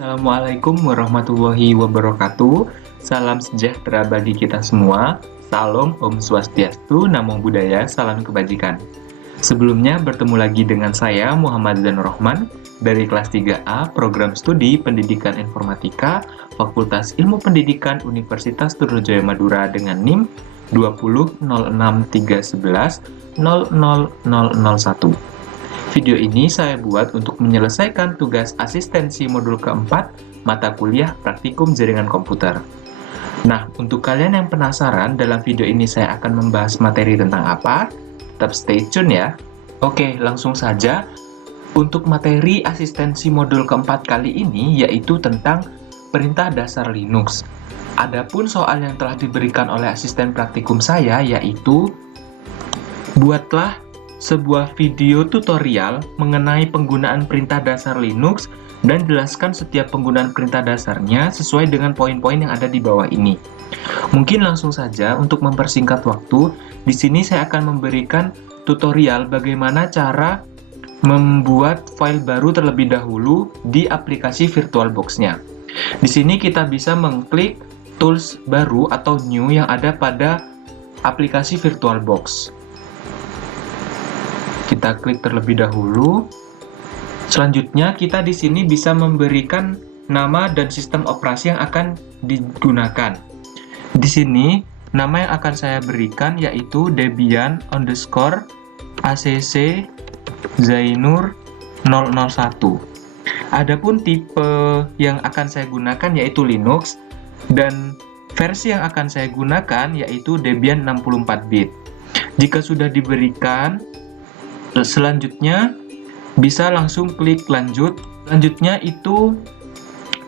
Assalamualaikum warahmatullahi wabarakatuh. Salam sejahtera bagi kita semua. Salam Om Swastiastu, Namo Buddhaya, salam kebajikan. Sebelumnya bertemu lagi dengan saya Muhammad Zanur Rahman dari kelas 3A Program Studi Pendidikan Informatika Fakultas Ilmu Pendidikan Universitas Trunojoyo Madura dengan NIM 200631100001. Video ini saya buat untuk menyelesaikan tugas asistensi modul keempat mata kuliah praktikum jaringan komputer. Nah, untuk kalian yang penasaran, dalam video ini saya akan membahas materi tentang apa? Tetap stay tune ya. Oke, langsung saja. Untuk materi asistensi modul keempat kali ini yaitu tentang perintah dasar Linux. Adapun soal yang telah diberikan oleh asisten praktikum saya yaitu buatlah sebuah video tutorial mengenai penggunaan perintah dasar Linux dan jelaskan setiap penggunaan perintah dasarnya sesuai dengan poin-poin yang ada di bawah ini. Mungkin langsung saja untuk mempersingkat waktu, di sini saya akan memberikan tutorial bagaimana cara membuat file baru terlebih dahulu di aplikasi VirtualBox-nya. Di sini kita bisa mengklik tools baru atau new yang ada pada aplikasi VirtualBox. Kita klik terlebih dahulu. Selanjutnya, kita di sini bisa memberikan nama dan sistem operasi yang akan digunakan. Di sini, nama yang akan saya berikan yaitu Debian_ACC Zainur 001. Adapun tipe yang akan saya gunakan yaitu Linux, dan versi yang akan saya gunakan yaitu Debian 64 bit. Jika sudah diberikan, selanjutnya bisa langsung klik lanjut. Selanjutnya itu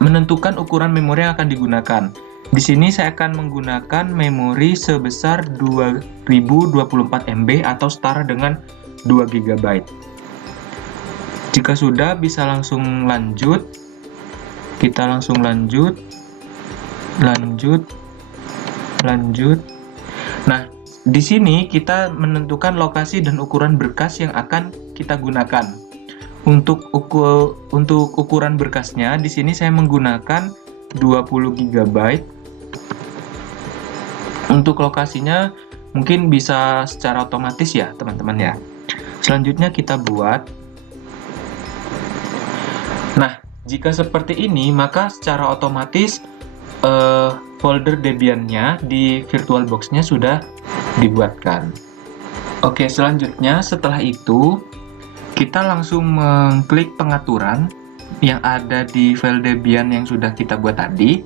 menentukan ukuran memori yang akan digunakan. Di sini saya akan menggunakan memori sebesar 2024 MB atau setara dengan 2 GB. Jika sudah, bisa langsung lanjut. Kita langsung lanjut. Nah, di sini kita menentukan lokasi dan ukuran berkas yang akan kita gunakan. Untuk ukuran berkasnya, di sini saya menggunakan 20 GB. Untuk lokasinya mungkin bisa secara otomatis ya, teman-teman ya. Selanjutnya kita buat. Nah, jika seperti ini, maka secara otomatis folder Debian-nya di VirtualBox-nya sudah dibuatkan. Oke, selanjutnya setelah itu kita langsung mengklik pengaturan yang ada di file Debian yang sudah kita buat tadi.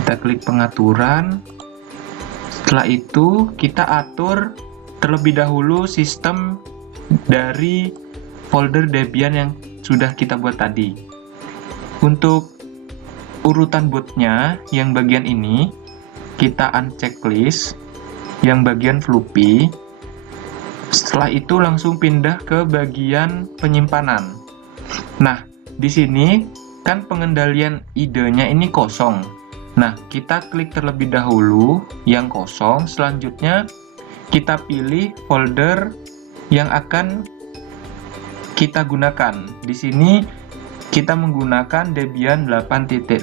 Kita klik pengaturan. Setelah itu kita atur terlebih dahulu sistem dari folder Debian yang sudah kita buat tadi. Untuk urutan bootnya yang bagian ini kita unchecklist, yang bagian floppy. Setelah itu langsung pindah ke bagian penyimpanan. Nah, di sini kan pengendalian idenya ini kosong. Nah, kita klik terlebih dahulu yang kosong. Selanjutnya kita pilih folder yang akan kita gunakan. Di sini kita menggunakan Debian 8.8.0.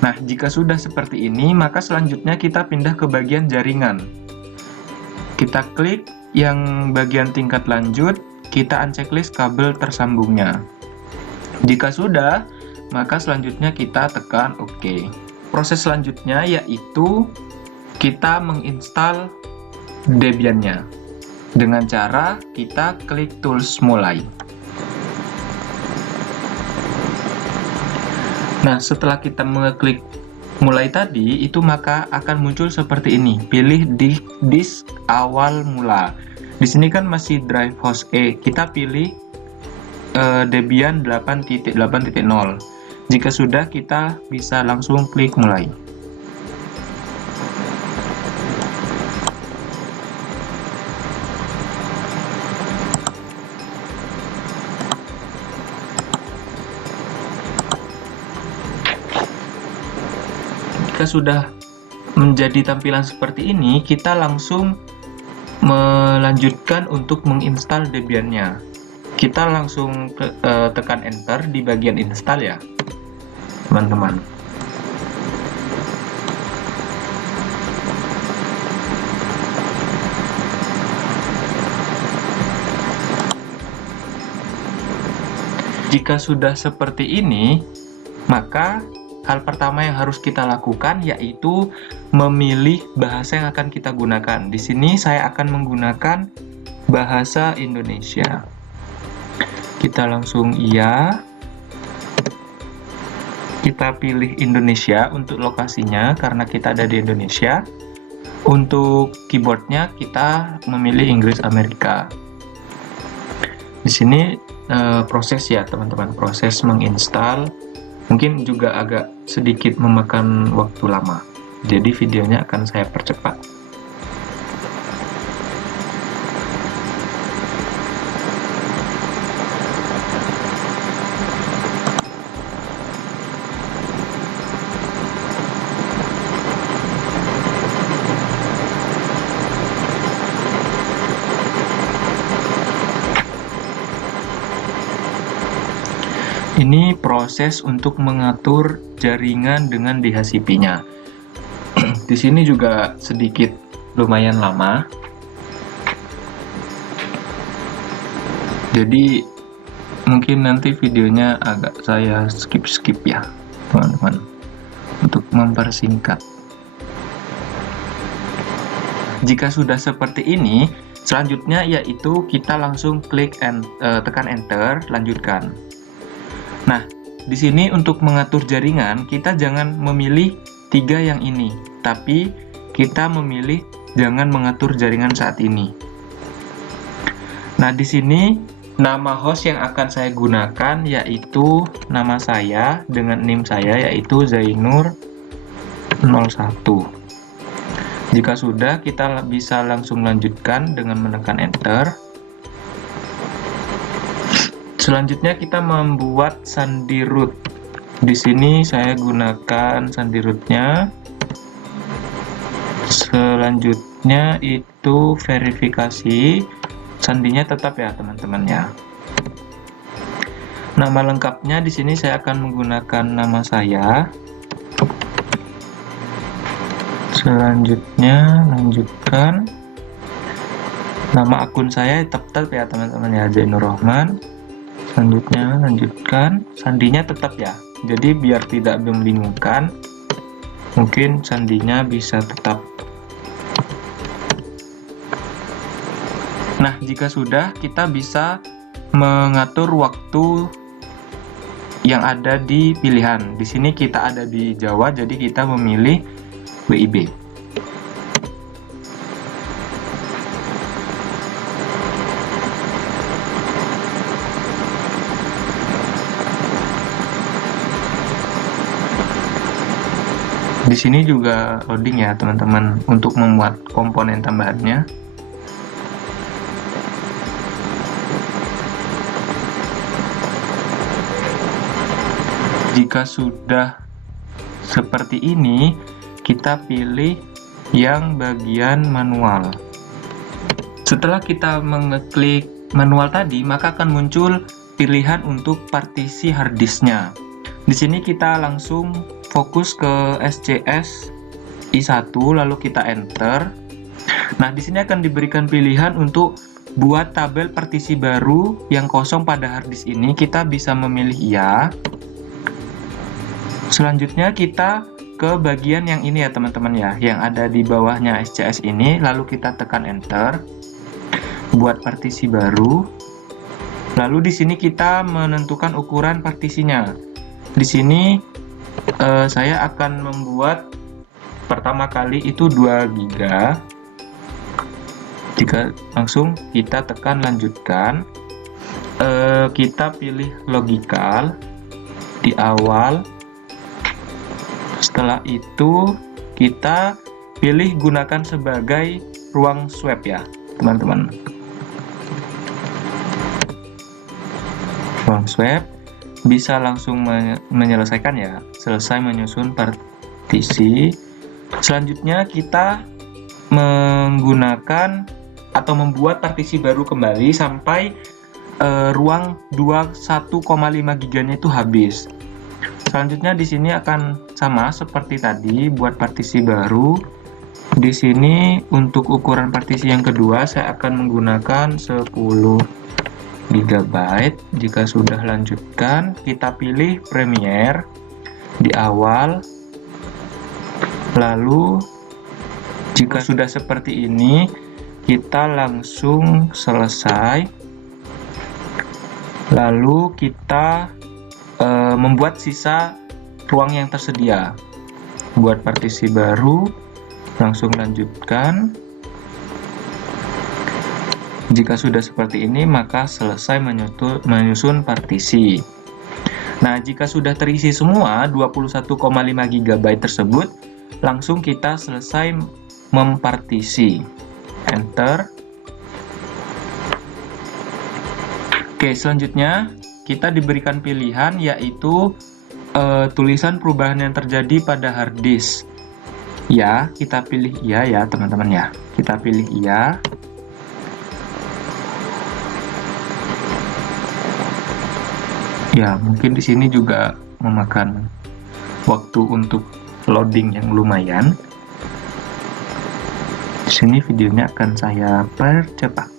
Nah, jika sudah seperti ini, maka selanjutnya kita pindah ke bagian jaringan. Kita klik yang bagian tingkat lanjut, kita unchecklist kabel tersambungnya. Jika sudah, maka selanjutnya kita tekan OK. Proses selanjutnya yaitu kita menginstal Debian-nya. Dengan cara kita klik tools mulai. Nah, setelah kita mengklik mulai tadi, itu maka akan muncul seperti ini. Pilih disk awal mula. Di sini kan masih drive host E. Kita pilih Debian 8.8.0. Jika sudah, kita bisa langsung klik mulai. Jika sudah menjadi tampilan seperti ini, kita langsung melanjutkan untuk menginstal Debian-nya. kita langsung tekan enter di bagian install ya teman-teman. Jika sudah seperti ini, maka hal pertama yang harus kita lakukan yaitu memilih bahasa yang akan kita gunakan. Di sini saya akan menggunakan bahasa Indonesia. Kita langsung iya. Kita pilih Indonesia untuk lokasinya karena kita ada di Indonesia. Untuk keyboardnya kita memilih Inggris Amerika. Di sini proses ya teman-teman, proses menginstal mungkin juga agak sedikit memakan waktu lama. Jadi videonya akan saya percepat. Ini proses untuk mengatur jaringan dengan DHCP-nya. Di sini juga sedikit lumayan lama. Jadi mungkin nanti videonya agak saya skip ya, teman-teman, untuk mempersingkat. Jika sudah seperti ini, selanjutnya yaitu kita langsung klik tekan enter, lanjutkan. Nah, di sini untuk mengatur jaringan, kita jangan memilih 3 yang ini, tapi kita memilih jangan mengatur jaringan saat ini. Nah, di sini nama host yang akan saya gunakan yaitu nama saya dengan NIM saya yaitu Zainur 01. Jika sudah, kita bisa langsung lanjutkan dengan menekan enter. Selanjutnya kita membuat sandi root. Di sini saya gunakan sandi rootnya. Selanjutnya itu verifikasi. Sandinya tetap ya teman-teman ya. Nama lengkapnya di sini saya akan menggunakan nama saya. Selanjutnya lanjutkan. Nama akun saya tetap ya teman-teman ya, Zainur Rahman. Selanjutnya lanjutkan, sandinya tetap ya, jadi biar tidak membingungkan mungkin sandinya bisa tetap. Nah, jika sudah, kita bisa mengatur waktu yang ada di pilihan. Di sini kita ada di Jawa, jadi kita memilih WIB. Di sini juga loading ya teman-teman untuk memuat komponen tambahannya. Jika sudah seperti ini, kita pilih yang bagian manual. Setelah kita mengeklik manual tadi, maka akan muncul pilihan untuk partisi harddisknya. Di sini kita langsung fokus ke SCS I1 lalu kita enter. Nah, di sini akan diberikan pilihan untuk buat tabel partisi baru yang kosong pada harddisk ini. Kita bisa memilih iya. Selanjutnya kita ke bagian yang ini ya teman-teman ya, yang ada di bawahnya SCS ini, lalu kita tekan enter. Buat partisi baru. Lalu di sini kita menentukan ukuran partisinya. Di sini saya akan membuat pertama kali itu 2 GB. Jika langsung kita tekan lanjutkan, kita pilih logical di awal. Setelah itu kita pilih gunakan sebagai ruang swap ya teman-teman. Ruang swap bisa langsung menyelesaikan ya, selesai menyusun partisi. Selanjutnya kita menggunakan atau membuat partisi baru kembali sampai ruang 1,5 giganya itu habis. Selanjutnya di sini akan sama seperti tadi buat partisi baru. Di sini untuk ukuran partisi yang kedua saya akan menggunakan 10 GB. Jika sudah lanjutkan, kita pilih Premiere di awal. Lalu jika sudah seperti ini, kita langsung selesai. Lalu kita membuat sisa ruang yang tersedia. Buat partisi baru, langsung lanjutkan. Jika sudah seperti ini, maka selesai menyusun partisi. Nah, jika sudah terisi semua 21,5 GB tersebut, langsung kita selesai mempartisi. Enter. Oke, selanjutnya kita diberikan pilihan yaitu tulisan perubahan yang terjadi pada hard disk. Ya, kita pilih iya ya teman-teman ya. Kita pilih iya. Ya, mungkin di sini juga memakan waktu untuk loading yang lumayan. Di sini videonya akan saya percepat.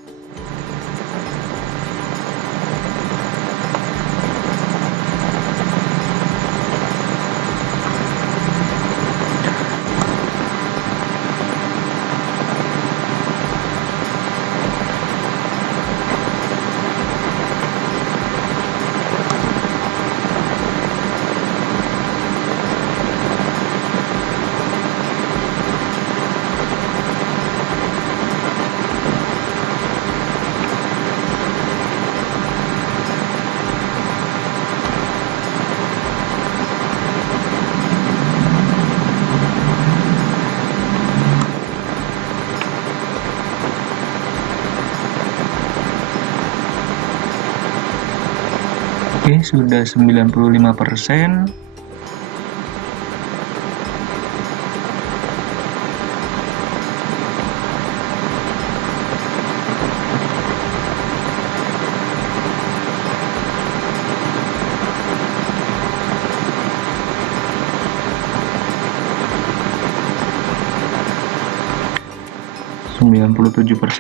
Oke, sudah 95%.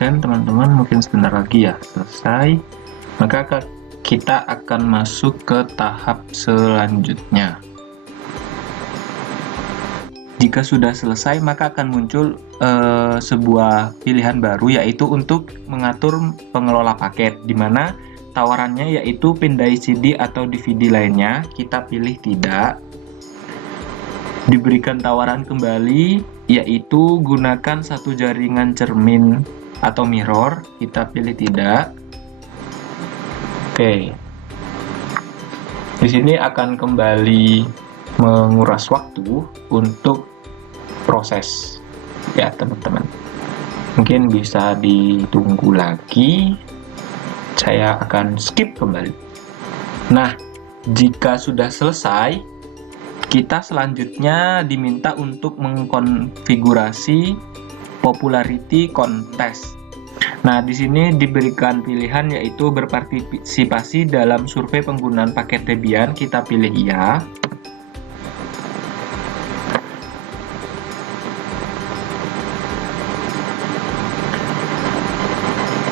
Teman-teman, mungkin sebentar lagi ya selesai. Maka kita akan masuk ke tahap selanjutnya. Jika sudah selesai, maka akan muncul sebuah pilihan baru, yaitu untuk mengatur pengelola paket, di mana tawarannya yaitu pindai CD atau DVD lainnya. Kita pilih tidak. Diberikan tawaran kembali, yaitu gunakan satu jaringan cermin atau mirror. Kita pilih tidak. Oke. Di sini akan kembali menguras waktu untuk proses ya teman-teman. Mungkin bisa ditunggu lagi. Saya akan skip kembali. Nah, jika sudah selesai, kita selanjutnya diminta untuk mengkonfigurasi popularity contest. Nah, di sini diberikan pilihan yaitu berpartisipasi dalam survei penggunaan paket Debian. Kita pilih iya.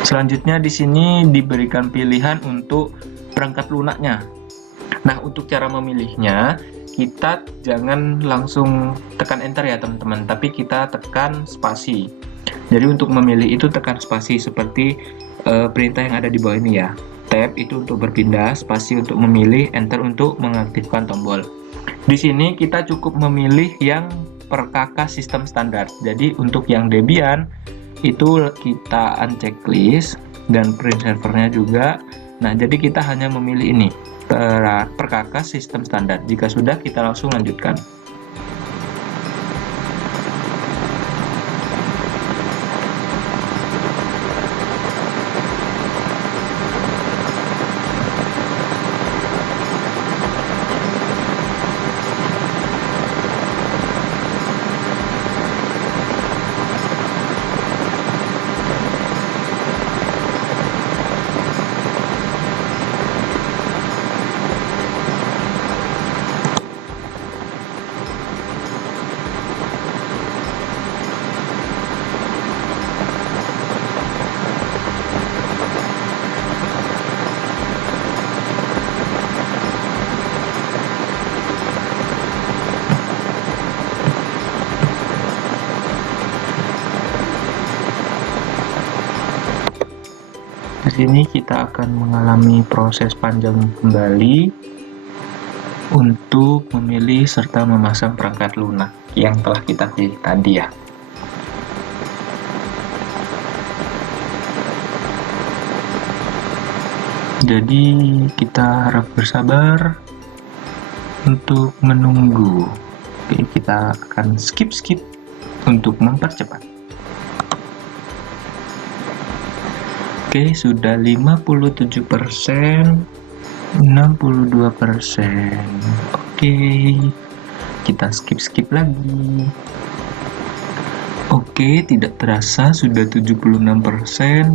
Selanjutnya di sini diberikan pilihan untuk perangkat lunaknya. Nah, untuk cara memilihnya, kita jangan langsung tekan enter ya teman-teman, tapi kita tekan spasi. Jadi untuk memilih itu tekan spasi seperti perintah yang ada di bawah ini ya. Tab itu untuk berpindah, spasi untuk memilih, enter untuk mengaktifkan tombol. Di sini kita cukup memilih yang per kakak sistem standar. Jadi untuk yang Debian itu kita uncheck list dan print servernya juga. Nah, jadi kita hanya memilih ini per kakak sistem standar. Jika sudah, kita langsung lanjutkan. sini kita akan mengalami proses panjang kembali untuk memilih serta memasang perangkat lunak yang telah kita pilih tadi ya. Jadi kita harap bersabar untuk menunggu. Oke, kita akan skip untuk mempercepat. Oke, sudah 57%, 62%. Oke, kita skip lagi. Oke, tidak terasa sudah 76%.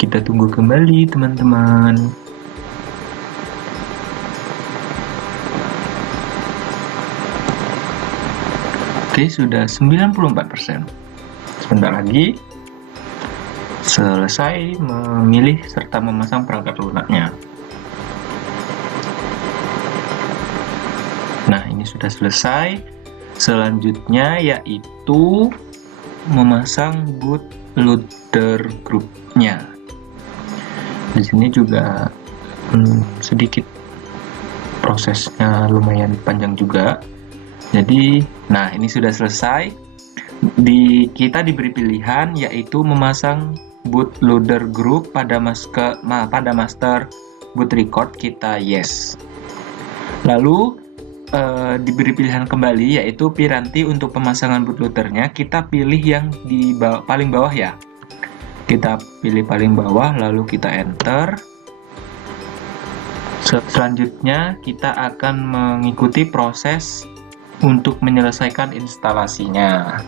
Kita tunggu kembali, teman-teman. Oke, sudah 94%. Sebentar lagi selesai memilih serta memasang perangkat lunaknya. Nah, ini sudah selesai. Selanjutnya yaitu memasang bootloader grupnya. Di sini juga sedikit prosesnya lumayan panjang juga. Jadi, nah ini sudah selesai. Kita diberi pilihan yaitu memasang bootloader group pada master boot record, kita yes. Lalu diberi pilihan kembali yaitu Piranti untuk pemasangan bootloadernya, kita pilih yang di paling bawah ya. Kita pilih paling bawah, lalu kita enter. Selanjutnya kita akan mengikuti proses untuk menyelesaikan instalasinya.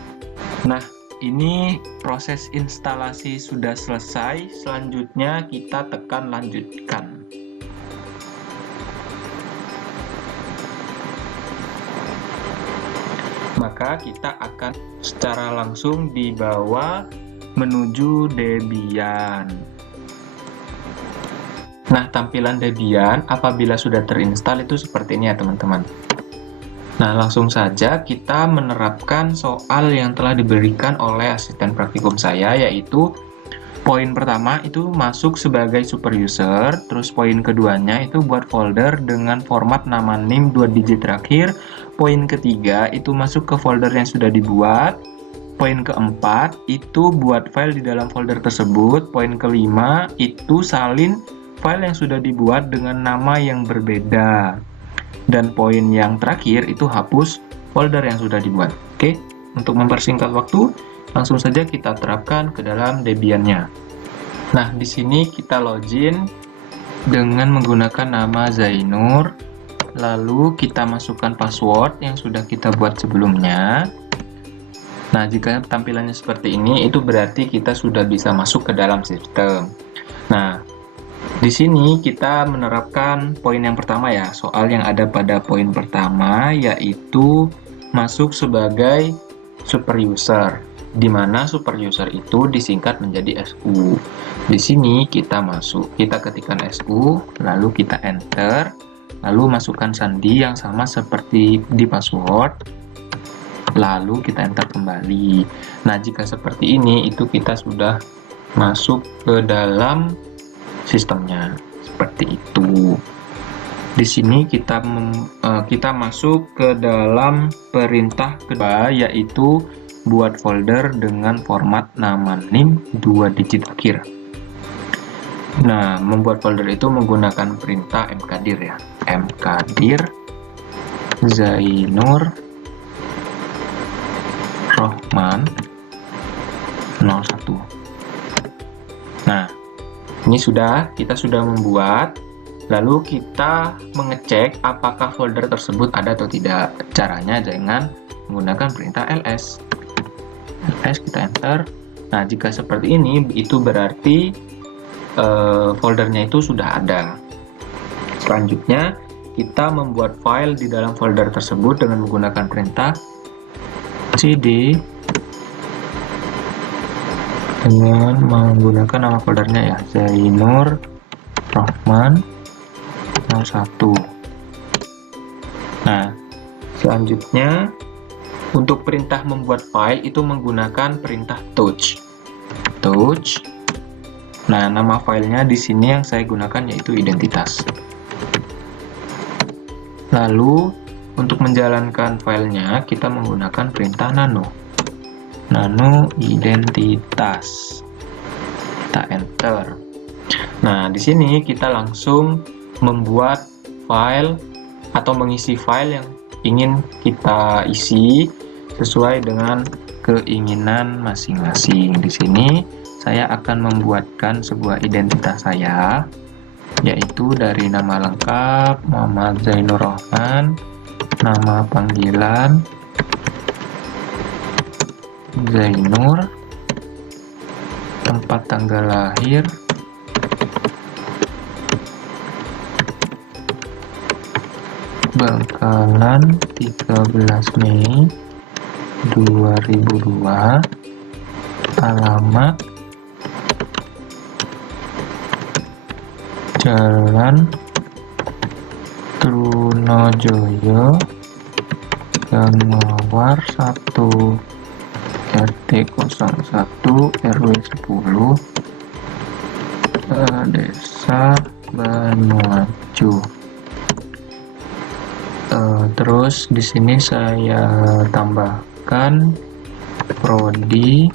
Nah, ini proses instalasi sudah selesai. Selanjutnya kita tekan lanjutkan. Maka kita akan secara langsung dibawa menuju Debian. Nah, tampilan Debian apabila sudah terinstall itu seperti ini ya teman-teman. Nah, langsung saja kita menerapkan soal yang telah diberikan oleh asisten praktikum saya, yaitu poin pertama itu masuk sebagai super user, terus poin keduanya itu buat folder dengan format nama NIM 2 digit terakhir, poin ketiga itu masuk ke folder yang sudah dibuat, poin keempat itu buat file di dalam folder tersebut. Poin kelima itu salin file yang sudah dibuat dengan nama yang berbeda. Dan poin yang terakhir itu hapus folder yang sudah dibuat. Oke, untuk mempersingkat waktu, langsung saja kita terapkan ke dalam Debian-nya. Nah, di sini kita login dengan menggunakan nama Zainur. Lalu kita masukkan password yang sudah kita buat sebelumnya. Nah, jika tampilannya seperti ini, itu berarti kita sudah bisa masuk ke dalam sistem. Nah, di sini kita menerapkan poin yang pertama ya, soal yang ada pada poin pertama, yaitu masuk sebagai super user, di mana super user itu disingkat menjadi SU. Di sini kita masuk, kita ketikkan SU, lalu kita enter, lalu masukkan sandi yang sama seperti di password, lalu kita enter kembali. Nah, jika seperti ini, itu kita sudah masuk ke dalam sistemnya. Seperti itu. Di sini kita masuk ke dalam perintah kedua, yaitu buat folder dengan format nama NIM 2 digit akhir. Nah, membuat folder itu menggunakan perintah mkdir ya. Mkdir Zainur Rohman 01. Nah, ini kita sudah membuat, lalu kita mengecek apakah folder tersebut ada atau tidak. Caranya dengan menggunakan perintah ls. Ls kita enter. Nah, jika seperti ini, itu berarti foldernya itu sudah ada. Selanjutnya, kita membuat file di dalam folder tersebut dengan menggunakan perintah cd dengan menggunakan nama foldernya ya, Zainur Rohman 01. Nah, selanjutnya untuk perintah membuat file itu menggunakan perintah touch. Nah, nama filenya di sini yang saya gunakan yaitu identitas. Lalu, untuk menjalankan filenya, kita menggunakan perintah nano. Nano identitas. Kita enter. Nah, di sini kita langsung membuat file atau mengisi file yang ingin kita isi sesuai dengan keinginan masing-masing. Di sini saya akan membuatkan sebuah identitas saya, yaitu dari nama lengkap Muhammad Zainur Rohman, nama panggilan Zainur, tempat tanggal lahir Bangkalan 13 Mei 2002, alamat Jalan Trunojoyo, Gang Mawar 1, RT 01, RW 10, Desa Banyuaju. Terus di sini saya tambahkan prodi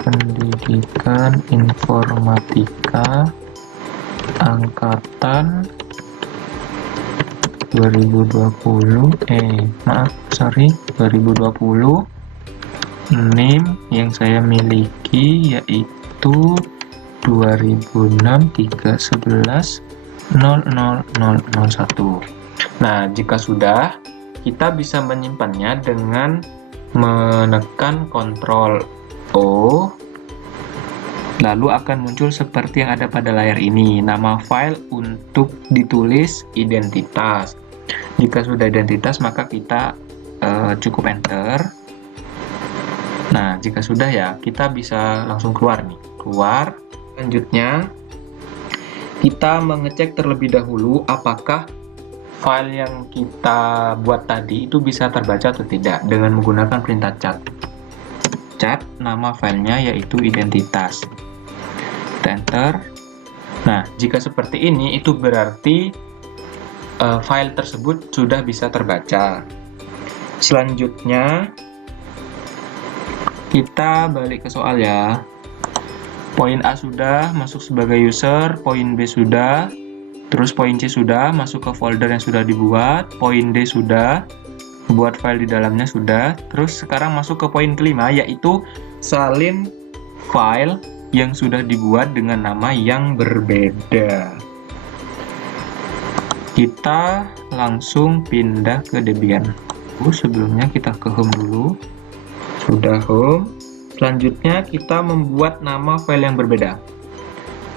Pendidikan Informatika angkatan 2020 NIM yang saya miliki yaitu 2006-311-00001. Nah, jika sudah, kita bisa menyimpannya dengan menekan Ctrl O, lalu akan muncul seperti yang ada pada layar ini, nama file untuk ditulis identitas. Jika sudah identitas, maka kita cukup enter. Nah, jika sudah ya, kita bisa langsung keluar nih. Keluar. Selanjutnya, kita mengecek terlebih dahulu apakah file yang kita buat tadi itu bisa terbaca atau tidak dengan menggunakan perintah cat. Cat, nama filenya yaitu identitas. Enter. Nah, jika seperti ini, itu berarti file tersebut sudah bisa terbaca. Selanjutnya, kita balik ke soal ya. Poin A sudah masuk sebagai user, poin B sudah, terus poin C sudah masuk ke folder yang sudah dibuat, poin D sudah, buat file di dalamnya sudah, terus sekarang masuk ke poin kelima yaitu salin file yang sudah dibuat dengan nama yang berbeda. Kita langsung pindah ke Debian. Sebelumnya kita ke home dulu. Sudah home. Selanjutnya kita membuat nama file yang berbeda.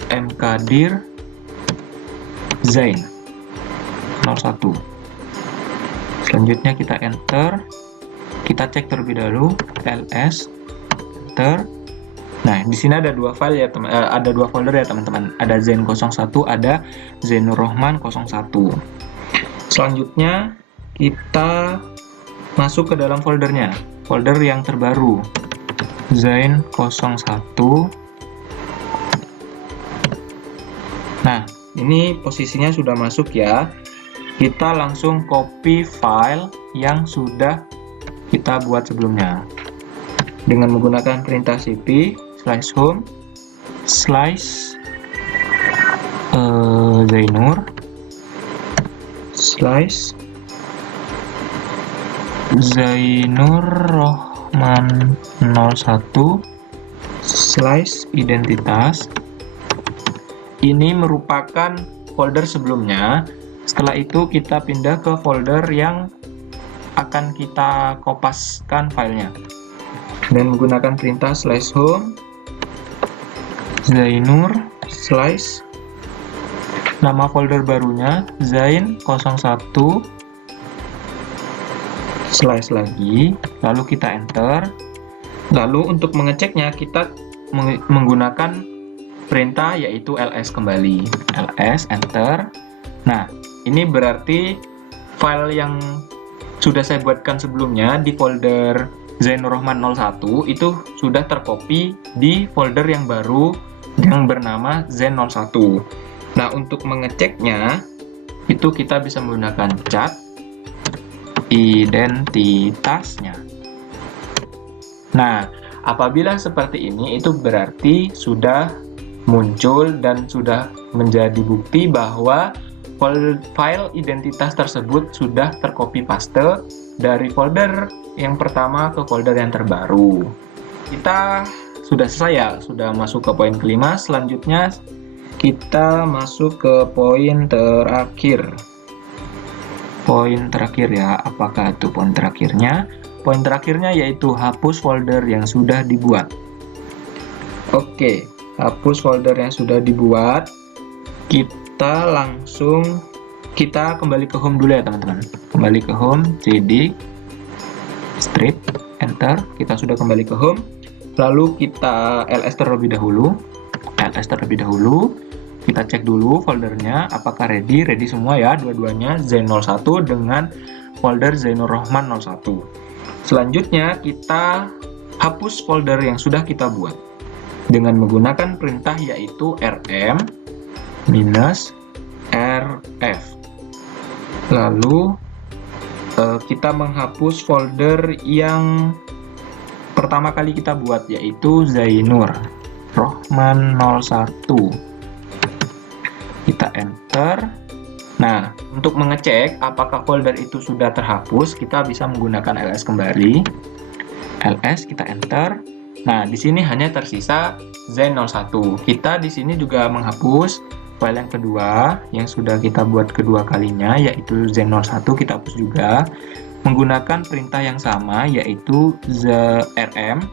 mkdir zain 01. Selanjutnya kita enter. Kita cek terlebih dahulu ls, enter. Nah, di sini ada dua file ya, ada dua folder ya teman-teman. Ada zain 01, ada Zainur Rohman 01. Selanjutnya kita masuk ke dalam foldernya, folder yang terbaru. Zain 01. Nah, ini posisinya sudah masuk ya. Kita langsung copy file yang sudah kita buat sebelumnya. Dengan menggunakan perintah cp /home /Zainur /Zainur Rohman 01 /identitas. Ini merupakan folder sebelumnya. Setelah itu kita pindah ke folder yang akan kita kopaskan filenya dan menggunakan perintah /home Zainur / nama folder barunya Zain 01 / lagi, lalu kita enter. Lalu untuk mengeceknya kita menggunakan perintah yaitu ls kembali. ls enter. Nah, ini berarti file yang sudah saya buatkan sebelumnya di folder Zainur Rohman 01 itu sudah tercopy di folder yang baru yang bernama Zen01. Nah, untuk mengeceknya itu kita bisa menggunakan cat identitasnya. Nah, apabila seperti ini itu berarti sudah muncul dan sudah menjadi bukti bahwa file identitas tersebut sudah tercopy paste dari folder yang pertama ke folder yang terbaru. Kita sudah selesai ya, sudah masuk ke poin kelima. Selanjutnya kita masuk ke poin terakhir. Poin terakhir ya, apakah itu poin terakhirnya? Poin terakhirnya yaitu hapus folder yang sudah dibuat. Oke, hapus folder yang sudah dibuat. Kita kembali ke home dulu ya teman-teman. Kembali ke home, cd strip, enter. Kita sudah kembali ke home. Lalu kita ls terlebih dahulu. Kita cek dulu foldernya apakah ready semua ya, dua-duanya Zen01 dengan folder Zainur Rohman 01. Selanjutnya kita hapus folder yang sudah kita buat dengan menggunakan perintah yaitu rm -rf. Lalu kita menghapus folder yang pertama kali kita buat yaitu Zainur Rohman 01. Kita enter. Nah, untuk mengecek apakah folder itu sudah terhapus, kita bisa menggunakan ls kembali. ls kita enter. Nah, di sini hanya tersisa Zen01. Kita di sini juga menghapus file yang kedua yang sudah kita buat kedua kalinya yaitu Zen01, kita hapus juga menggunakan perintah yang sama yaitu rm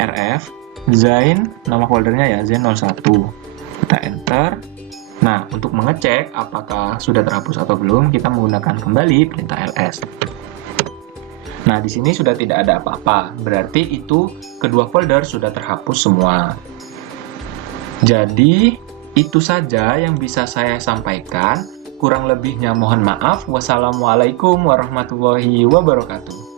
-rf zain, nama foldernya ya Zen01. Kita enter. Nah, untuk mengecek apakah sudah terhapus atau belum, kita menggunakan kembali perintah ls. Nah, di sini sudah tidak ada apa-apa, berarti itu kedua folder sudah terhapus semua. Jadi, itu saja yang bisa saya sampaikan. Kurang lebihnya mohon maaf. Wassalamualaikum warahmatullahi wabarakatuh.